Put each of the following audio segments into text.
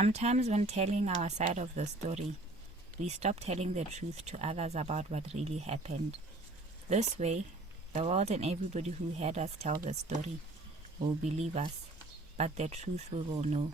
Sometimes when telling our side of the story, we stop telling the truth to others about what really happened. This way, the world and everybody who heard us tell the story will believe us, but the truth we will know.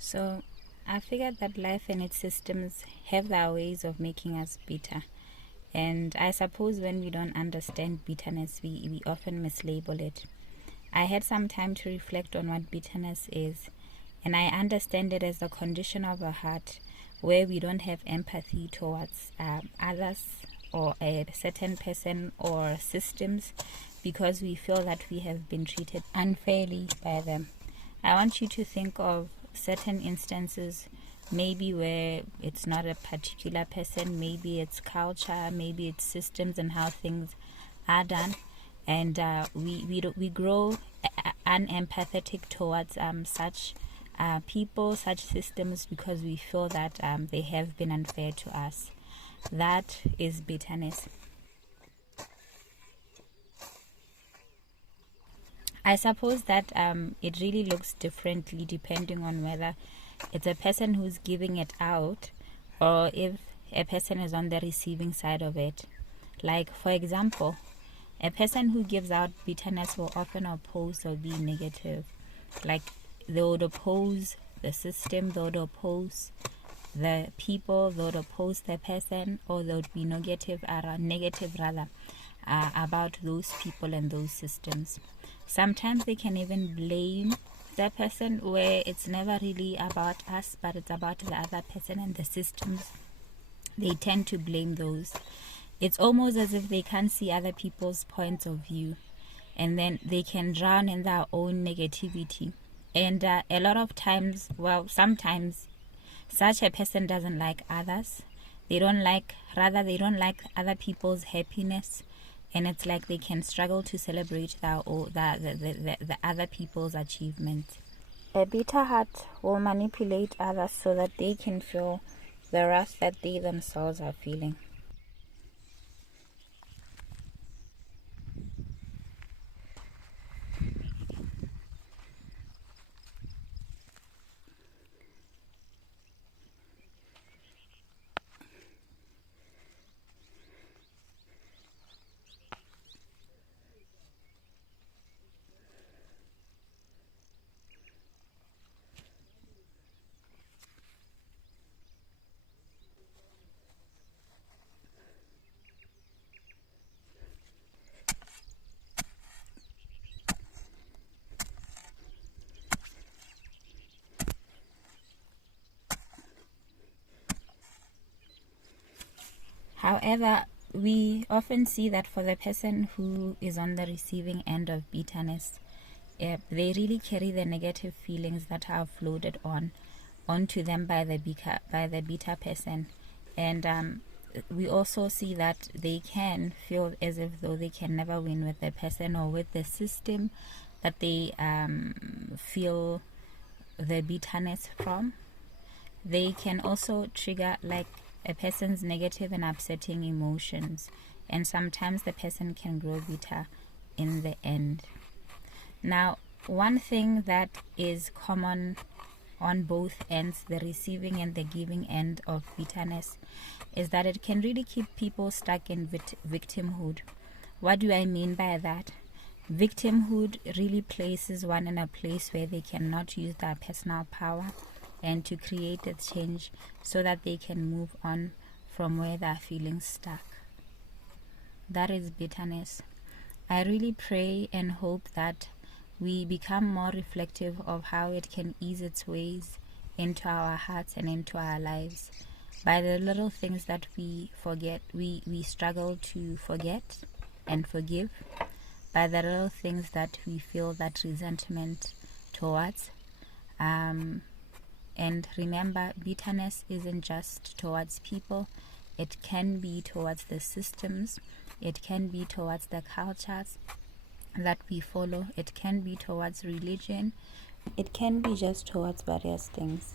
So I figured that life and its systems have their ways of making us bitter. And I suppose when we don't understand bitterness, we often mislabel it. I had some time to reflect on what bitterness is, and I understand it as the condition of a heart where we don't have empathy towards others or a certain person or systems because we feel that we have been treated unfairly by them. I want you to think of certain instances, maybe where it's not a particular person, maybe it's culture, maybe it's systems and how things are done, and we grow unempathetic towards such people, such systems, because we feel that they have been unfair to us. That is bitterness. I suppose that it really looks differently depending on whether it's a person who's giving it out or if a person is on the receiving side of it. Like, for example, a person who gives out bitterness will often oppose or be negative. Like, they would oppose the system, they would oppose the people, they would oppose the person, or they would be negative about those people and those systems. Sometimes they can even blame the person where it's never really about us, but it's about the other person and the systems. They tend to blame those. It's almost as if they can't see other people's points of view, and then they can drown in their own negativity. And a lot of times, sometimes such a person doesn't like others. They don't like other people's happiness, and it's like they can struggle to celebrate the other people's achievements. A bitter heart will manipulate others so that they can feel the wrath that they themselves are feeling. However, we often see that for the person who is on the receiving end of bitterness, they really carry the negative feelings that are floated onto them by the bitter person, and we also see that they can feel as if though they can never win with the person or with the system that they feel the bitterness from. They can also trigger like a person's negative and upsetting emotions, and sometimes the person can grow bitter in the end. Now, one thing that is common on both ends, the receiving and the giving end of bitterness, is that it can really keep people stuck in victimhood. What do I mean by that? Victimhood really places one in a place where they cannot use their personal power and to create a change so that they can move on from where they're feeling stuck. That is bitterness. I really pray and hope that we become more reflective of how it can ease its ways into our hearts and into our lives by the little things that we forget, we struggle to forget and forgive, by the little things that we feel that resentment towards. And remember, bitterness isn't just towards people. It can be towards the systems. It can be towards the cultures that we follow. It can be towards religion. It can be just towards various things.